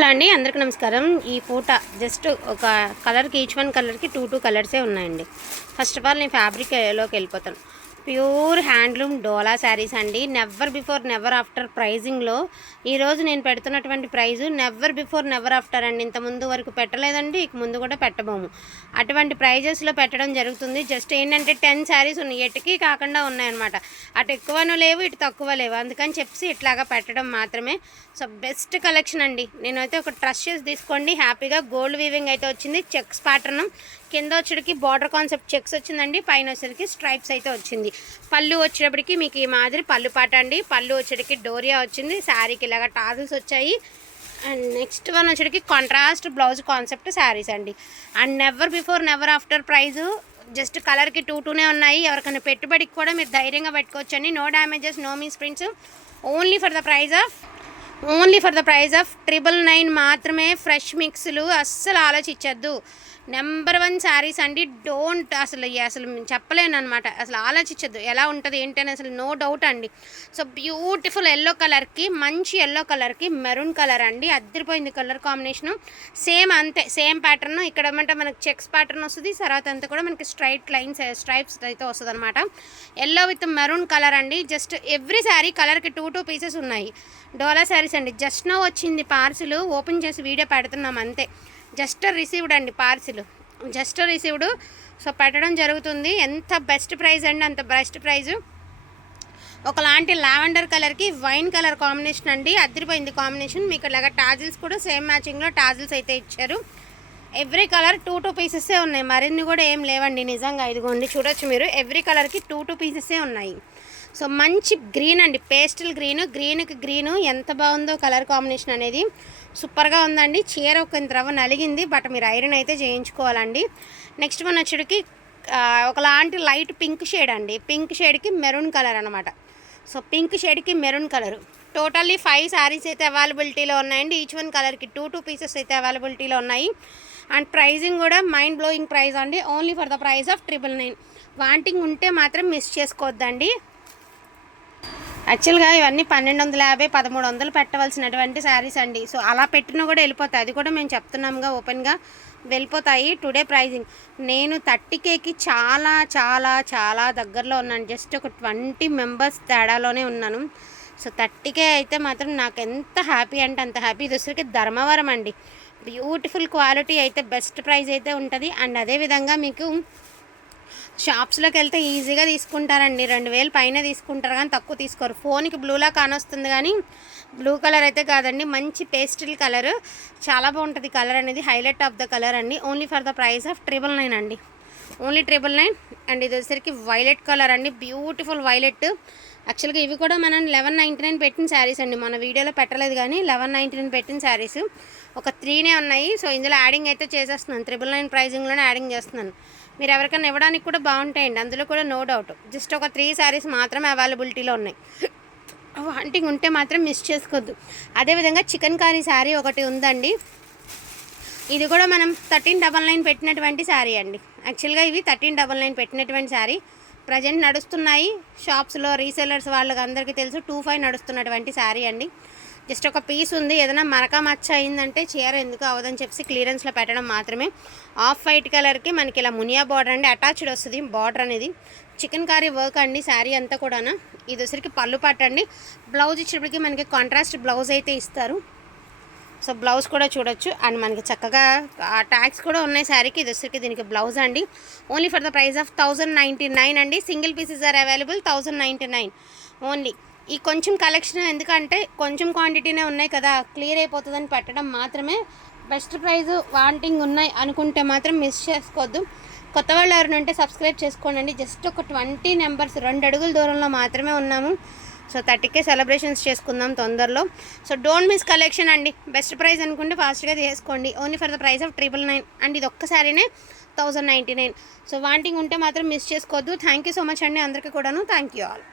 Hello అండి, అందరికీ నమస్కారం. ఈ పూట జస్ట్ ఒక కలర్కి ఈచ్ వన్ కలర్కి టూ కలర్సే ఉన్నాయండి. ఫస్ట్ ఆఫ్ ఆల్ నేను ఫ్యాబ్రిక్లోకి వెళ్ళిపోతాను. ప్యూర్ హ్యాండ్లూమ్ డోలా శారీస్ అండి. నెవర్ బిఫోర్ నెవర్ ఆఫ్టర్ ప్రైజింగ్లో ఈరోజు నేను పెడుతున్నటువంటి price never before never after అండి. ఇంత ముందు వరకు పెట్టలేదండి, ఇక ముందు కూడా పెట్టబోము. అటువంటి ప్రైజెస్లో పెట్టడం జరుగుతుంది. జస్ట్ ఏంటంటే 10 శారీస్ ఉన్నాయి, ఎటుకి కాకుండా ఉన్నాయన్నమాట. అటు ఎక్కువనూ లేవు, ఇటు తక్కువ లేవు, అందుకని చెప్పి ఇట్లాగా పెట్టడం మాత్రమే. సో బెస్ట్ కలెక్షన్ అండి. నేనైతే ఒక ట్రస్ట్ చేసి తీసుకోండి. హ్యాపీగా గోల్డ్ వీవింగ్ అయితే వచ్చింది, చెక్స్ ప్యాటర్న్ కింద వచ్చేటికి బార్డర్ కాన్సెప్ట్ చెక్స్ వచ్చిందండి, పైన వచ్చేటికి స్ట్రైప్స్ అయితే వచ్చింది. పళ్ళు వచ్చేటప్పటికి మీకు ఈ మాదిరి పళ్ళు పాట అండి. పళ్ళు వచ్చేటికి డోరియా వచ్చింది, శారీకి ఇలాగా టాజిల్స్ వచ్చాయి. అండ్ నెక్స్ట్ వన్ వచ్చేటికి కాంట్రాస్ట్ బ్లౌజ్ కాన్సెప్ట్ శారీస్ అండి. And never before never after price just కలర్కి టూనే ఉన్నాయి. ఎవరికైనా పెట్టుబడికి కూడా మీరు ధైర్యంగా పెట్టుకోవచ్చండి. No damages, no misprints, only for the price of 999 మాత్రమే. ఫ్రెష్ మిక్స్లు అస్సలు ఆలోచించద్దు. నెంబర్ 1 శారీస్ అండి. అసలు చెప్పలేను అనమాట. అసలు ఆలోచించద్దు ఎలా ఉంటుంది ఏంటని, అసలు నో డౌట్ అండి. సో బ్యూటిఫుల్ ఎల్లో కలర్కి, మంచి ఎల్లో కలర్కి మెరూన్ కలర్ అండి. అద్దరిపోయింది కలర్ కాంబినేషను. సేమ్ అంతే, సేమ్ ప్యాటర్న్. ఇక్కడ ఏమంటే మనకి చెక్స్ ప్యాటర్న్ వస్తుంది, తర్వాత అంతా కూడా మనకి స్ట్రైట్ లైన్స్ స్ట్రైప్స్ అయితే వస్తుంది అనమాట. ఎల్లో విత్ మెరూన్ కలర్ అండి. జస్ట్ ఎవ్రీ శారీ కలర్కి టూ పీసెస్ ఉన్నాయి. డోలా శారీస్ అండి. జస్ట్ నో వచ్చింది పార్సిల్, ఓపెన్ చేసి వీడియో పెడుతున్నాం అంతే. జస్ట్ రిసీవ్డ్ అండి, పార్సిల్ జస్ట్ రిసీవ్డ్. సో పెట్టడం జరుగుతుంది. ఎంత బెస్ట్ ప్రైస్ అండి, అంత బెస్ట్ ప్రైజు. ఒకలాంటి లావెండర్ కలర్కి వైన్ కలర్ కాంబినేషన్ అండి. అదిరిపోయింది కాంబినేషన్. మీకు ఇలాగా టాజిల్స్ కూడా సేమ్ మ్యాచింగ్లో టాజిల్స్ అయితే ఇచ్చారు. ఎవ్రీ కలర్ టూ పీసెస్సే ఉన్నాయి, మరిన్ని కూడా ఏం లేవండి. నిజంగా ఇదిగోండి చూడొచ్చు మీరు, ఎవ్రీ కలర్కి టూ పీసెస్సే ఉన్నాయి. సో మంచి గ్రీన్ అండి, పేస్టల్ గ్రీన్కి గ్రీను ఎంత బాగుందో కలర్ కాంబినేషన్ అనేది. సూపర్గా ఉందండి. చీర ఒక రవ్వ నలిగింది, బట్ మీరు ఐరన్ అయితే చేయించుకోవాలండి. నెక్స్ట్ వన్ వచ్చేటికి ఒకలాంటి లైట్ పింక్ షేడ్ అండి. పింక్ షేడ్కి మెరూన్ కలర్ అనమాట. సో పింక్ షేడ్కి మెరూన్ కలరు. టోటల్లీ 5 శారీస్ అయితే అవైలబిలిటీలో ఉన్నాయండి. ఈచ్ వన్ కలర్కి టూ పీసెస్ అయితే అవైలబిలిటీలో ఉన్నాయి. అండ్ ప్రైజింగ్ కూడా మైండ్ బ్లోయింగ్ ప్రైస్ అండి. Only for the price of 999. Wanting ఉంటే మాత్రం మిస్ చేసుకోవద్దండి. యాక్చువల్గా ఇవన్నీ 1250, 1300 పెట్టవలసినటువంటి శారీస్ అండి. సో అలా పెట్టినా కూడా వెళ్ళిపోతాయి, అది కూడా మేము చెప్తున్నాముగా, ఓపెన్గా వెళ్ళిపోతాయి. టుడే ప్రైజింగ్ నేను 30Kకి చాలా చాలా చాలా దగ్గరలో ఉన్నాను. జస్ట్ ఒక 20 మెంబర్స్ తేడాలోనే ఉన్నాను. సో 30K అయితే మాత్రం నాకు ఎంత హ్యాపీ అంటే అంత హ్యాపీ. ఇది వచ్చరికి ధర్మవరం అండి. బ్యూటిఫుల్ క్వాలిటీ అయితే బెస్ట్ ప్రైస్ అయితే ఉంటుంది. అండ్ అదేవిధంగా మీకు షాప్స్లోకి వెళ్తే ఈజీగా తీసుకుంటారండి, 2000 పైన తీసుకుంటారు కానీ తక్కువ తీసుకోరు. ఫోన్కి బ్లూలా కానొస్తుంది కానీ బ్లూ కలర్ అయితే కాదండి, మంచి పేస్టల్ కలర్, చాలా బాగుంటుంది కలర్ అనేది. హైలైట్ ఆఫ్ ద కలర్ అండి. Only for the price of 999 అండి. ఓన్లీ 999. అండ్ ఇది వచ్చేసరికి వైలెట్ కలర్ అండి, బ్యూటిఫుల్ వైలెట్. యాక్చువల్గా ఇవి కూడా మనం 1199 పెట్టిన శారీస్ అండి. మన వీడియోలో పెట్టలేదు కానీ 1199 పెట్టిన శారీస్ ఒక 3నే ఉన్నాయి. సో ఇందులో యాడింగ్ అయితే చేసేస్తున్నాను, 999 ప్రైజింగ్లోనే యాడింగ్ చేస్తున్నాను. మీరు ఎవరికైనా ఇవ్వడానికి కూడా బాగుంటాయండి, అందులో కూడా నో డౌట్. జస్ట్ ఒక 3 శారీస్ మాత్రమే అవైలబిలిటీలో ఉన్నాయి. వాంటింగ్ ఉంటే మాత్రం మిస్ చేసుకోవద్దు. అదేవిధంగా చికెన్ కర్రీ శారీ ఒకటి ఉందండి. ఇది కూడా మనం 1399 పెట్టినటువంటి శారీ అండి. యాక్చువల్గా ఇవి 1399 పెట్టినటువంటి శారీ. ప్రజెంట్ నడుస్తున్నాయి షాప్స్లో, రీసెలర్స్ వాళ్ళకి అందరికీ తెలుసు. 25 నడుస్తున్నటువంటి శారీ అండి. జస్ట్ ఒక పీస్ ఉంది, ఏదైనా మరక మచ్చ అయిందంటే చీర ఎందుకు అవ్వదని చెప్పి క్లియరెన్స్లో పెట్టడం మాత్రమే. ఆఫ్ వైట్ కలర్కి మనకి ఇలా మునియా బార్డర్ అండి, అటాచ్డ్ వస్తుంది బార్డర్ అనేది. చికెన్ కర్రీ వర్క్ అండి శారీ అంతా కూడా. ఇది వచ్చరికి పళ్ళు పాట అండి. బ్లౌజ్ ఇచ్చేటప్పటికి మనకి కాంట్రాస్ట్ బ్లౌజ్ అయితే ఇస్తారు. సో బ్లౌజ్ కూడా చూడొచ్చు. అండ్ మనకి చక్కగా ట్యాగ్స్ కూడా ఉన్నాయి శారీకి. ఇది వచ్చరికి దీనికి బ్లౌజ్ అండి. Only for the price of 1099 అండి. Single pieces are available, 1099 only. ఈ కొంచెం కలెక్షన్ ఎందుకంటే కొంచెం క్వాంటిటీనే ఉన్నాయి కదా, క్లియర్ అయిపోతుందని పెట్టడం మాత్రమే. బెస్ట్ ప్రైస్ వాంటింగ్ ఉన్నాయి అనుకుంటే మాత్రం మిస్ చేసుకోవద్దు. కొత్త వాళ్ళు ఎవరైనా ఉంటే సబ్స్క్రైబ్ చేసుకోండి. జస్ట్ ఒక 20 నెంబర్స్ 2 అడుగుల దూరంలో మాత్రమే ఉన్నాము. సో 30K సెలబ్రేషన్స్ చేసుకుందాం తొందరలో. సో డోంట్ మిస్ కలెక్షన్ అండి. బెస్ట్ ప్రైస్ అనుకుంటే ఫాస్ట్గా చేసుకోండి. Only for the price of 999. And ఇది ఒక్కసారినే 1099. సో వాంటింగ్ ఉంటే మాత్రం మిస్ చేసుకోవద్దు. థ్యాంక్ యూ సో మచ్ అండి అందరికీ కూడాను. Thank you all.